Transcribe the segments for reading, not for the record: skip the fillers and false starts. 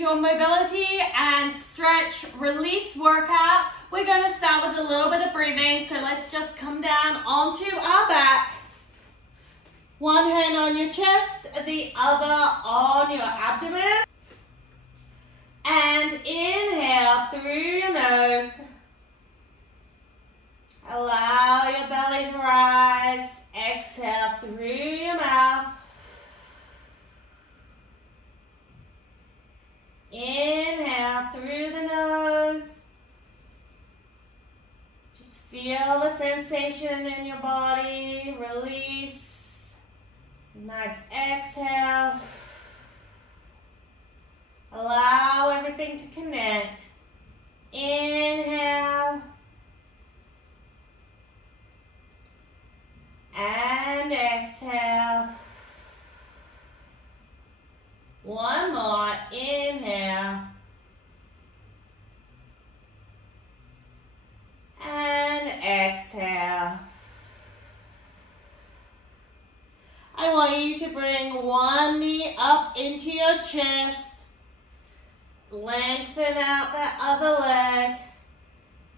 your mobility and stretch release workout. We're going to start with a little bit of breathing. So let's just come down onto our back. One hand on your chest, the other on your abdomen. And inhale through your nose. Allow your belly to rise. Exhale through your mouth. Inhale through the nose. Just feel the sensation in your body. Release. Nice exhale. Allow everything to connect. Inhale. And exhale. One more. Inhale. And exhale. I want you to bring one knee up into your chest. Lengthen out that other leg.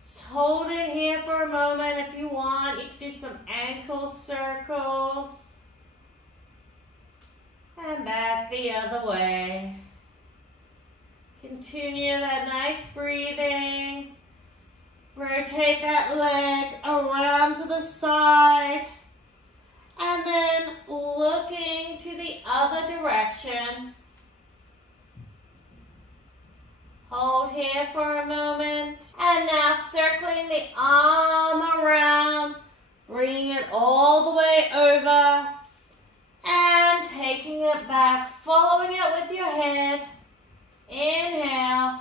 Just hold it here for a moment if you want. You can do some ankle circles. And back the other way. Continue that nice breathing. Rotate that leg around to the side. And then looking to the other direction. Hold here for a moment. And now circling the arm around. Bringing it all the way over. And taking it back, following it with your head. Inhale.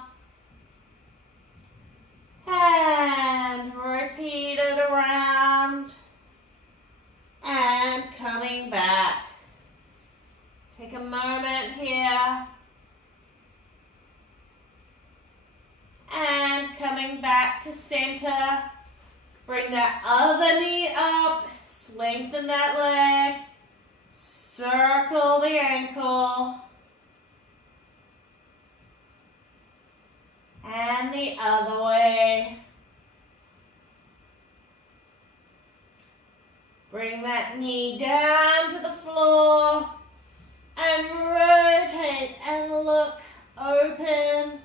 And repeat it around. And coming back. Take a moment here. And coming back to center. Bring that other knee up. Lengthen that leg. Circle the ankle. And the other way. Bring that knee down to the floor. And rotate and look open.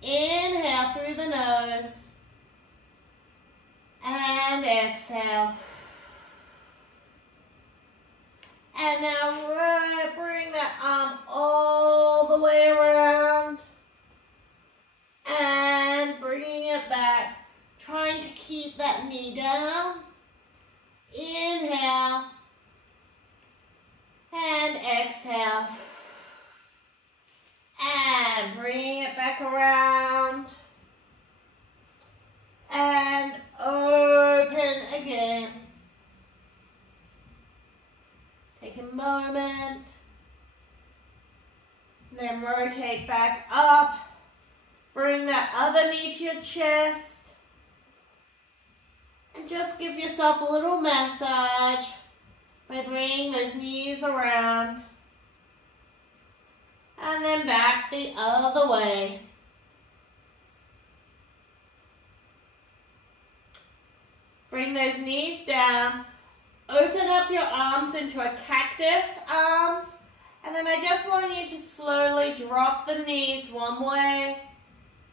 Inhale through the nose. And exhale. And now bring that arm all the way around. And bringing it back. Trying to keep that knee down. Inhale. And exhale. And bringing it back around. And open again. Take a moment, then rotate back up. Bring that other knee to your chest. And just give yourself a little massage by bringing those knees around. And then back the other way. Bring those knees down. Open up your arms into a cactus arms. And then I just want you to slowly drop the knees one way,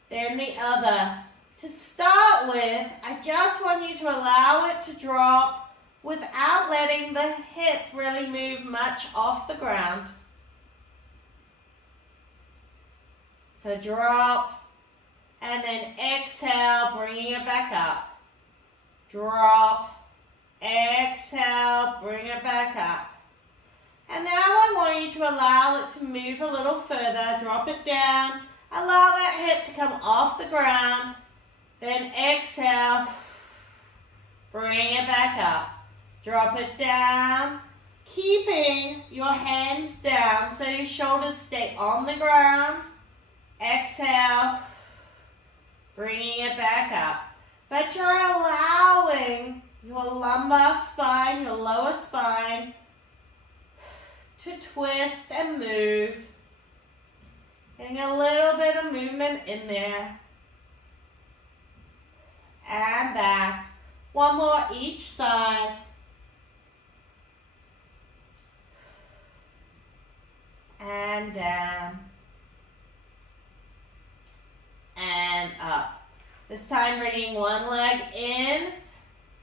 then the other. To start with, I just want you to allow it to drop without letting the hip really move much off the ground. So drop, and then exhale, bringing it back up. Drop. Exhale, bring it back up. And now I want you to allow it to move a little further. Drop it down. Allow that hip to come off the ground. Then exhale. Bring it back up. Drop it down. Keeping your hands down so your shoulders stay on the ground. Exhale. Bringing it back up. But you're allowing your lumbar spine, your lower spine, to twist and move. Getting a little bit of movement in there. And back. One more each side. And down. And up. This time bringing one leg in,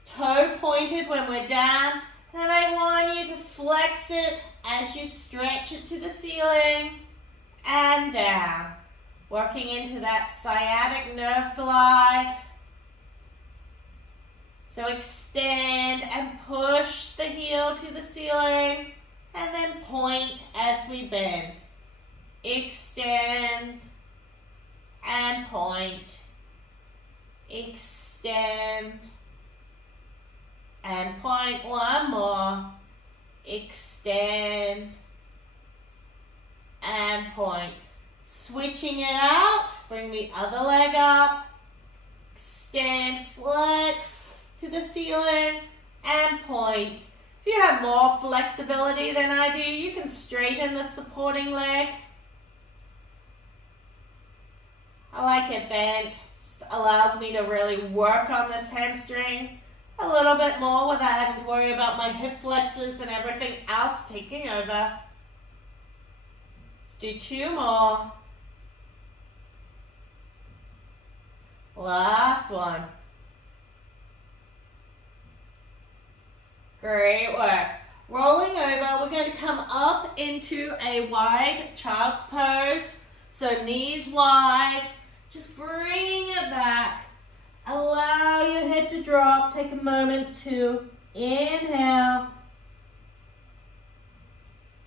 toe pointed when we're down. Then I want you to flex it as you stretch it to the ceiling and down. Working into that sciatic nerve glide. So extend and push the heel to the ceiling and then point as we bend. Extend and point. Extend and point. One more. Extend and point. Switching it out. Bring the other leg up. Extend, flex to the ceiling and point. If you have more flexibility than I do, you can straighten the supporting leg. I like it bent. Just allows me to really work on this hamstring a little bit more without having to worry about my hip flexors and everything else taking over. Let's do two more. Last one. Great work. Rolling over, we're going to come up into a wide child's pose. So knees wide, just bringing it back. Allow your head to drop. Take a moment to inhale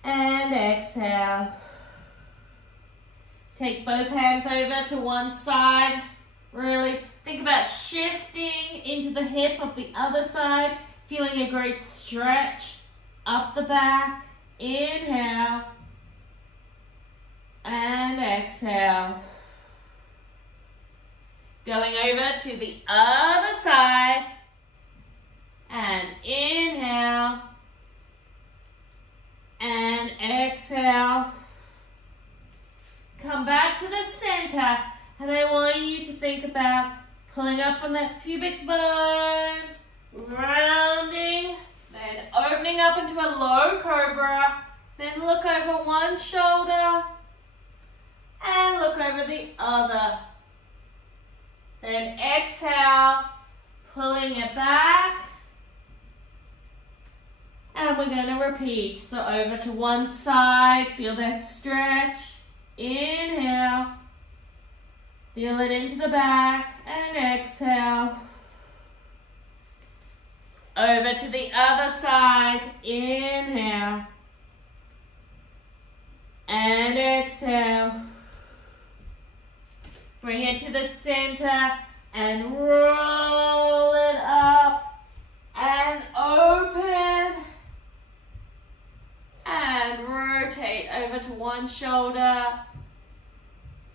and exhale. Take both hands over to one side. Really think about shifting into the hip of the other side. Feeling a great stretch up the back. Inhale and exhale. Going over to the other side. And inhale and exhale. Come back to the center. And I want you to think about pulling up from that pubic bone. Rounding, then opening up into a low cobra, then look over one shoulder and look over the other. Then exhale, pulling it back, and we're going to repeat. So over to one side, feel that stretch, inhale, feel it into the back, and exhale. Over to the other side, inhale, and exhale. Bring it to the center and roll it up and open and rotate over to one shoulder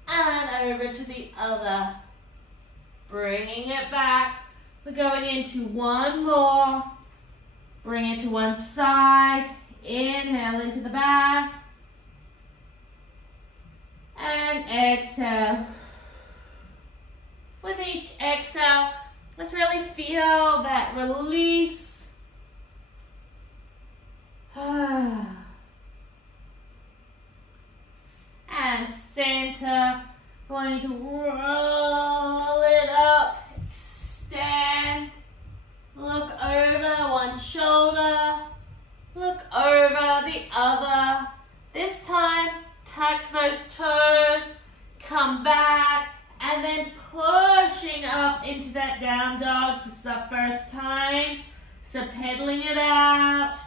and over to the other. Bringing it back. We're going into one more. Bring it to one side. Inhale into the back. And exhale. With each exhale, let's really feel that release. And center. Going to roll it up. Extend, look over one shoulder, look over the other. This time, tuck those toes, come back, and then pushing up into that down dog. This is our first time, so pedaling it out.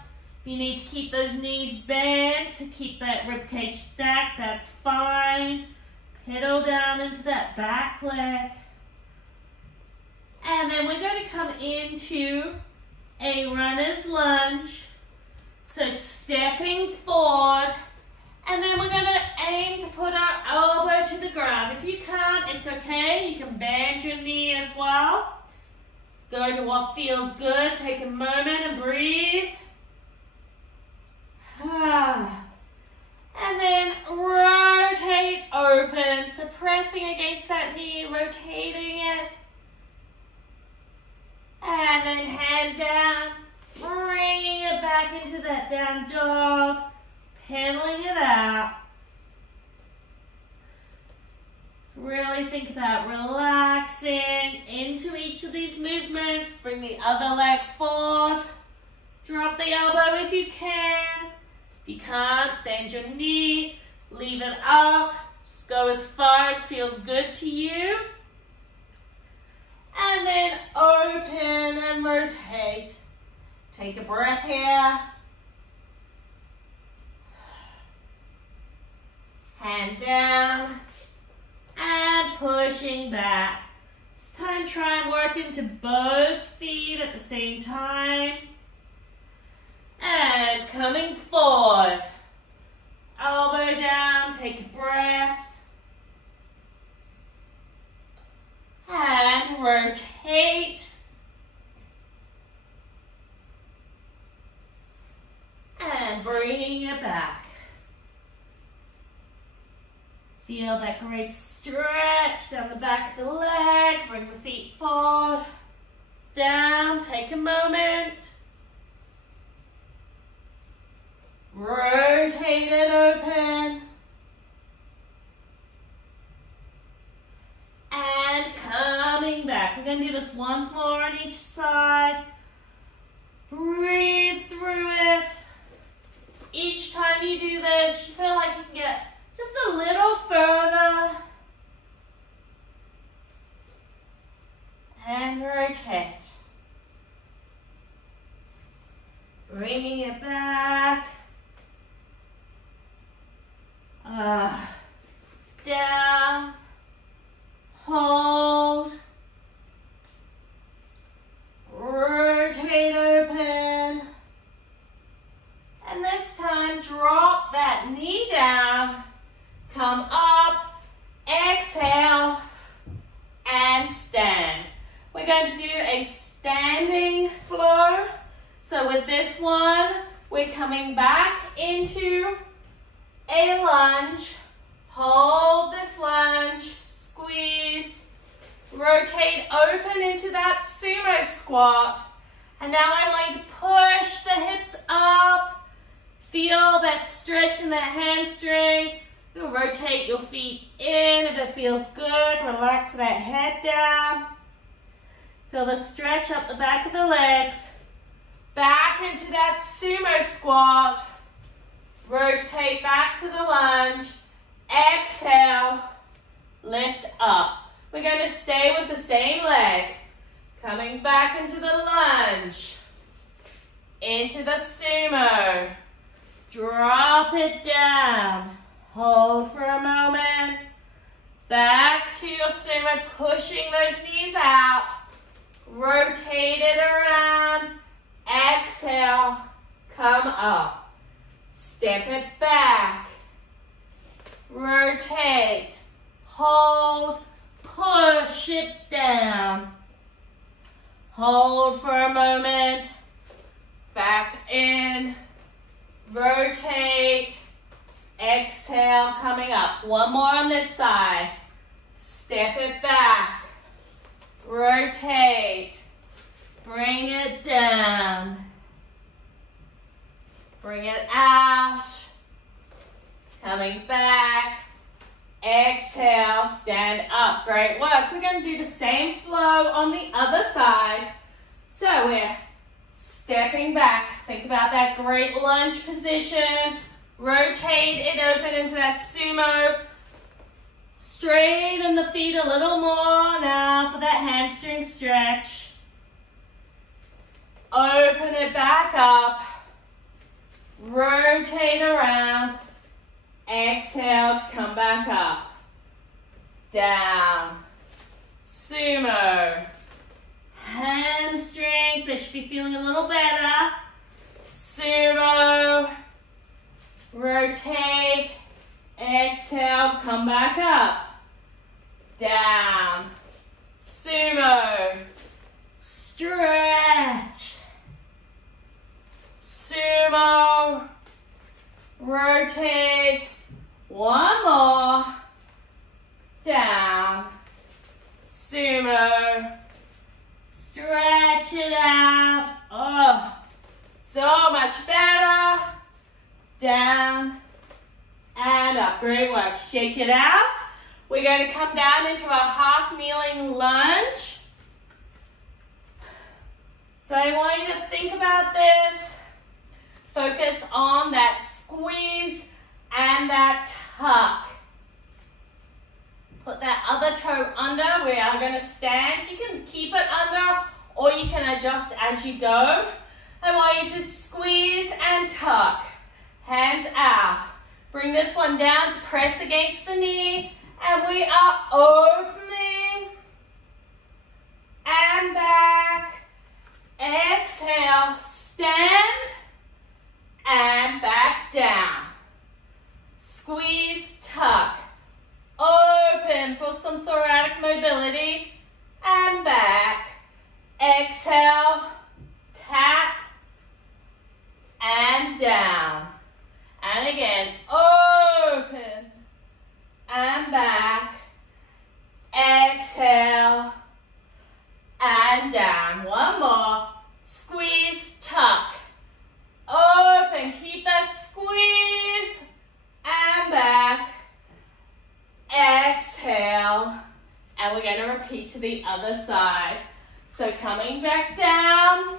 If you need to keep those knees bent to keep that ribcage stacked, that's fine. Pedal down into that back leg. And then we're going to come into a runner's lunge. So stepping forward. And then we're going to aim to put our elbow to the ground. If you can't, it's okay. You can bend your knee as well. Go to what feels good. Take a moment and breathe. And then rotate open. pressing against that knee, rotating it. And then hand down, bringing it back into that down dog, pedaling it out. Really think about relaxing into each of these movements. Bring the other leg forward. Drop the elbow if you can. If you can't, bend your knee. Leave it up. Just go as far as feels good to you. And then open and rotate. Take a breath here. Hand down. And pushing back. This time try and work into both feet at the same time. And coming forward. Elbow down, take a breath. And rotate. And bringing it back. Feel that great stretch down the back of the leg. Bring the feet forward. Down, take a moment. Rotate it open. And coming back. We're going to do this once more on each side. Breathe through it. Each time you do this, you feel like you can get just a little further. And rotate. Bringing it back. Down. Hold. Rotate open. And this time, drop that knee down. Come up, exhale, and stand. We're going to do a standing flow. So with this one, we're coming back into a lunge. Hold this lunge, squeeze, rotate open into that sumo squat. And now I want you to push the hips up. Feel that stretch in that hamstring. You'll rotate your feet in if it feels good. Relax that head down. Feel the stretch up the back of the legs. Back into that sumo squat. Rotate back to the lunge. Exhale. Lift up. We're going to stay with the same leg. Coming back into the lunge. Into the sumo. Drop it down. Hold for a moment. Back to your sumo, pushing those knees out. Rotate it around. Exhale. Come up. Step it back. Rotate. Hold. Push it down. Hold for a moment. Back in. Rotate. Exhale, coming up. One more on this side. Step it back. Rotate. Bring it down. Bring it out. Coming back. Exhale, stand up. Great work. We're going to do the same flow on the other side. So we're stepping back. Think about that great lunge position. Rotate it open into that sumo. Straighten the feet a little more now for that hamstring stretch. Open it back up. Rotate around. Exhale to come back up. Down. Sumo. Hamstrings, they should be feeling a little better. Sumo. Rotate. Exhale, come back up. Down. Sumo. Stretch. Sumo. Rotate. One more. Down. sumo. Stretch it out. Oh, so much better. Down and up. Great work. Shake it out. We're going to come down into our half kneeling lunge. So I want you to think about this. Focus on that squeeze and that tuck. Put that other toe under. We are going to stand. You can keep it under or you can adjust as you go. I want you to squeeze and tuck. Hands out. Bring this one down to press against the knee. And we are opening and back. Exhale, stand and back down. Squeeze, tuck. Open for some thoracic mobility and back. Exhale, tap and down. And again, open and back. Exhale and down. One more. Squeeze, tuck. Open. Keep that squeeze and back. Exhale. And we're going to repeat to the other side. So coming back down.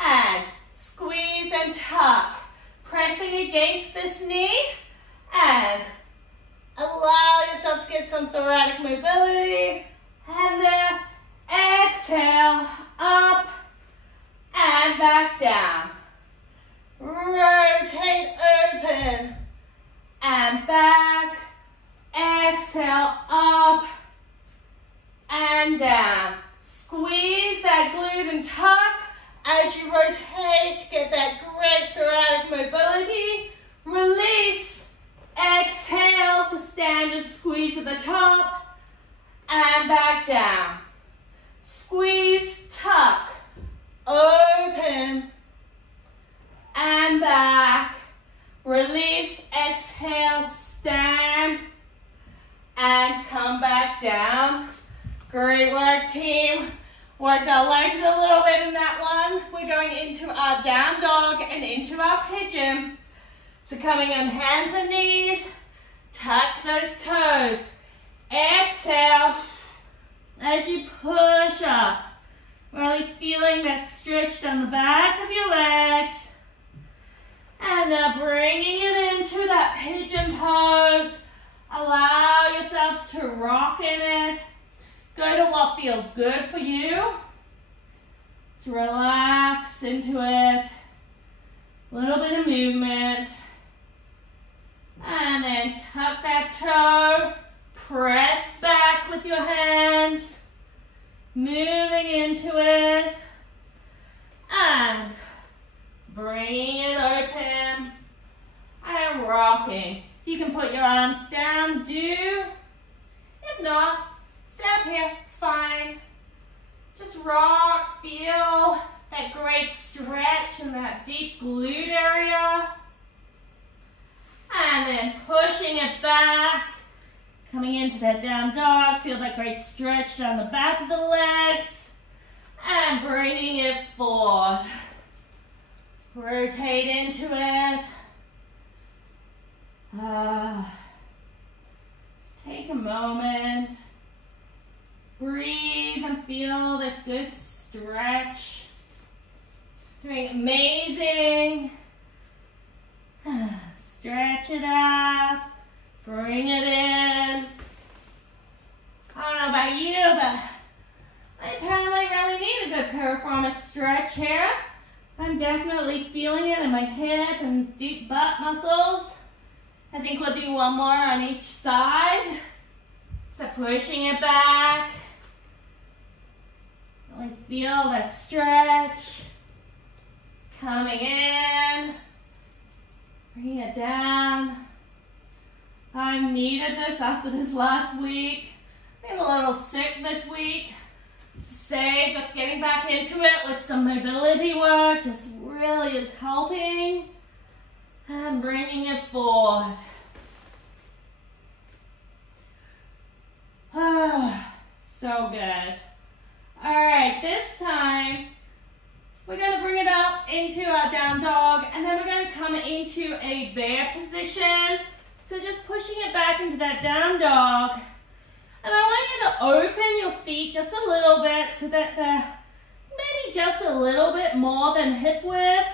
And squeeze and tuck. Pressing against this knee. And allow yourself to get some thoracic mobility. And then exhale, up and back down. Rotate, open and back. Exhale, up and down. Squeeze that glute and tuck as you rotate to get that great thoracic mobility. Release. Exhale to standard squeeze at the top and back down. Squeeze, tuck, open and back. Release, exhale, stand and come back down. Great work, team. Worked our legs a little bit in that one. We're going into our down dog and into our pigeon. So coming on hands and knees, tuck those toes. Exhale as you push up. Really feeling that stretch down the back of your legs. And now bringing it into that pigeon pose. Allow yourself to rock in it. Go to what feels good for you. So relax into it. A little bit of movement. And then tuck that toe. Press back with your hands. Moving into it. And bringing it open. And rocking. You can put your arms down, do. If not, stay up here, it's fine. Just rock, feel that great stretch in that deep glute area. And then pushing it back. Coming into that down dog, feel that great stretch down the back of the legs. And bringing it forward. Rotate into it. Let's take a moment. Breathe and feel this good stretch. Doing amazing. Stretch it out. Bring it in. I don't know about you, but I apparently really need a good piriformis stretch here. I'm definitely feeling it in my hip and deep butt muscles. I think we'll do one more on each side. So pushing it back. Really feel that stretch. Coming in. Bringing it down. I needed this after this last week. I'm a little sick this week. Say just getting back into it with some mobility work just really is helping. And bringing it forward. So good. All right, this time we're going to bring it up into our down dog, and then we're going to come into a bear position. So just pushing it back into that down dog. And I want you to open your feet just a little bit so that they're maybe just a little bit more than hip width.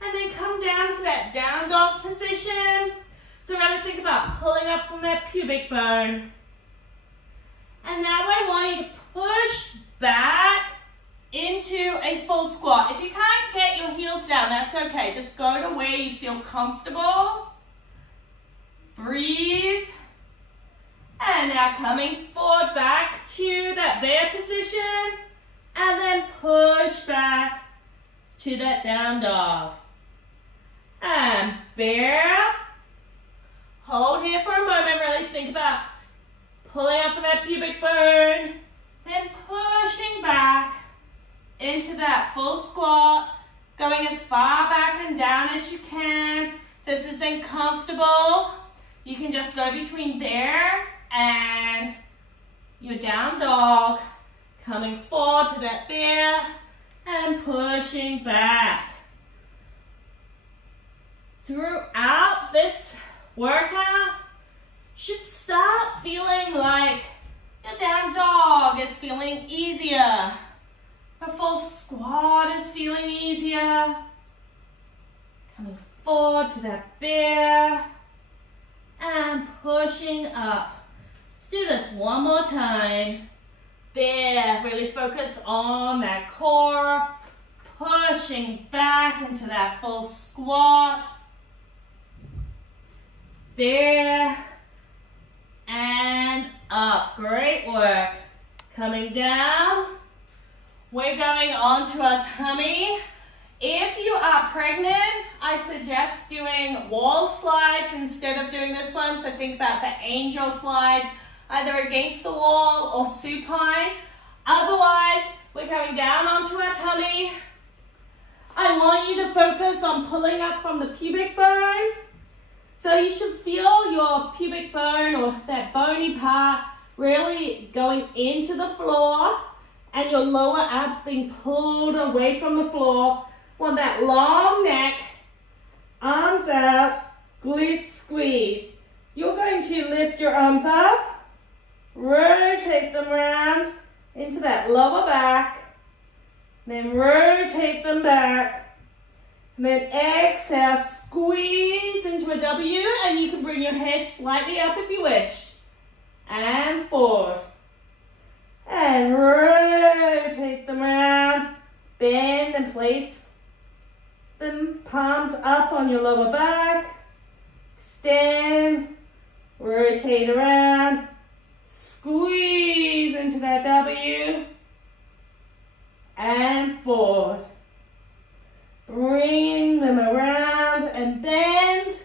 And then come down to that down dog position. So really think about pulling up from that pubic bone. And now I want you to push back into a full squat. If you can't get your heels down, that's okay. Just go to where you feel comfortable. Breathe. And now coming forward back to that bear position. And then push back to that down dog. And bear. Hold here for a moment. Really think about pulling up from that pubic bone. Then pushing back into that full squat. Going as far back and down as you can. If this isn't comfortable, you can just go between bear and your down dog. Coming forward to that bear and pushing back. Throughout this workout, you should start feeling like your down dog is feeling easier. Your full squat is feeling easier. Coming forward to that bear and pushing up. Let's do this one more time. Bear, really focus on that core. Pushing back into that full squat. Bear and up. Great work. Coming down. We're going on to our tummy. If you are pregnant, I suggest doing wall slides instead of doing this one. So think about the angel slides, either against the wall or supine. Otherwise, we're coming down onto our tummy. I want you to focus on pulling up from the pubic bone. So you should feel your pubic bone or that bony part really going into the floor and your lower abs being pulled away from the floor. Want that long neck, arms out, glutes squeeze. You're going to lift your arms up, rotate them around into that lower back, then rotate them back. And then exhale, squeeze into a W, and you can bring your head slightly up if you wish. And forward. And rotate them around. Bend and place the palms up on your lower back. Extend. Rotate around. Squeeze into that W. And forward. Bring them around and bend.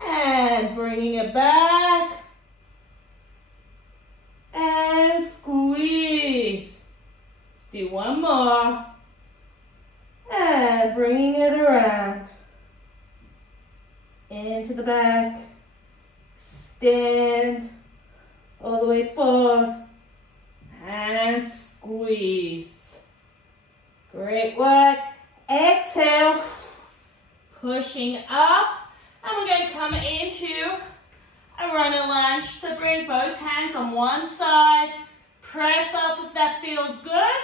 And bringing it back. And squeeze. Let's do one more. And bringing it around. Into the back. Extend. All the way forward. And squeeze. Great work. Exhale, pushing up, and we're going to come into a runner lunge. So bring both hands on one side, press up if that feels good,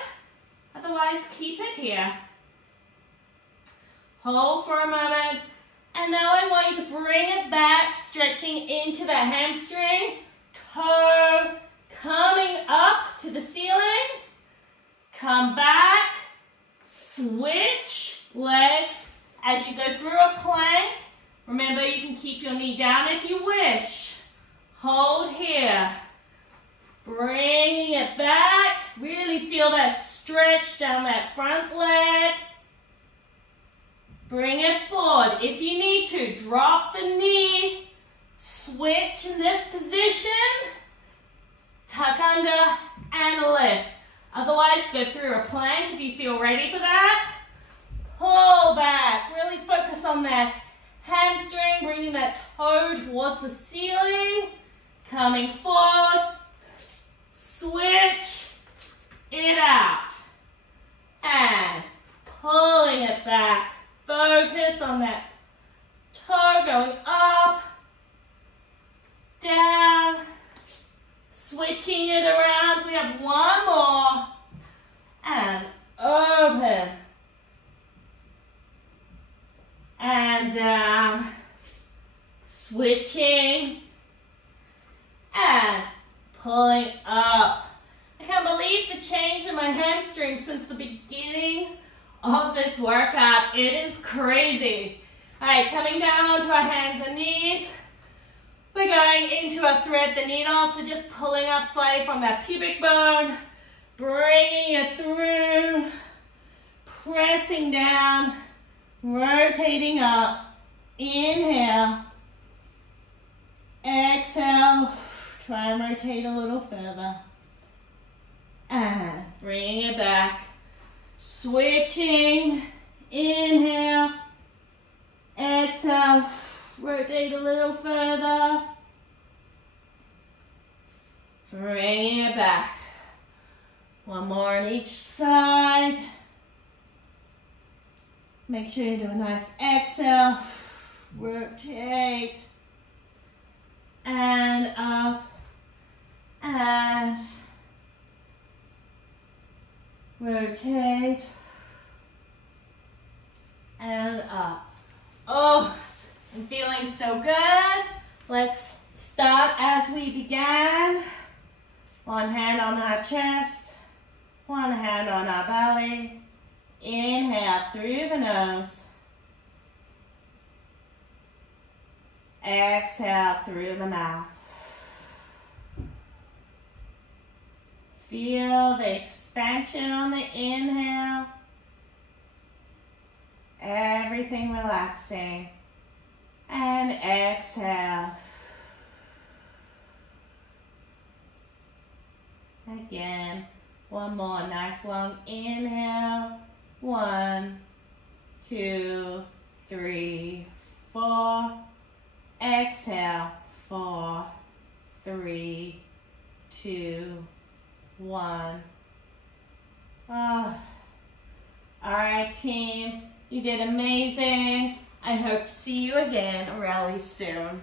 otherwise keep it here. Hold for a moment, and now I want you to bring it back, stretching into that hamstring, toe coming up to the ceiling, come back, switch legs as you go through a plank. Remember, you can keep your knee down if you wish. Hold here. Bringing it back. Really feel that stretch down that front leg. Bring it forward. If you need to, drop the knee. Switch in this position. Tuck under and lift. Otherwise, go through a plank if you feel ready for that. Pull back. Really focus on that hamstring, bringing that toe towards the ceiling. Coming forward. switch it out, and pulling it back. Focus on that toe going up, down, switching it around. We have one more, and open, and down, switching, and pulling up. I can't believe the change in my hamstring since the beginning of this workout. It is crazy. All right, coming down onto our hands and knees. We're going into a thread the needle, so just pulling up slightly from that pubic bone, bringing it through, pressing down, rotating up. Inhale, exhale, try and rotate a little further, and bring it back. Switching, inhale, exhale, rotate a little further, bring it back. One more on each side. Make sure you do a nice exhale, rotate, and up, and rotate, and up. Oh, I'm feeling so good. Let's start as we began. One hand on our chest, one hand on our belly. Inhale through the nose. Exhale through the mouth. Feel the expansion on the inhale. Everything relaxing. And exhale. Again, one more nice long inhale. 1, 2, 3, 4. Exhale. 4, 3, 2, 1. Oh. All right, team. You did amazing. I hope to see you again really soon.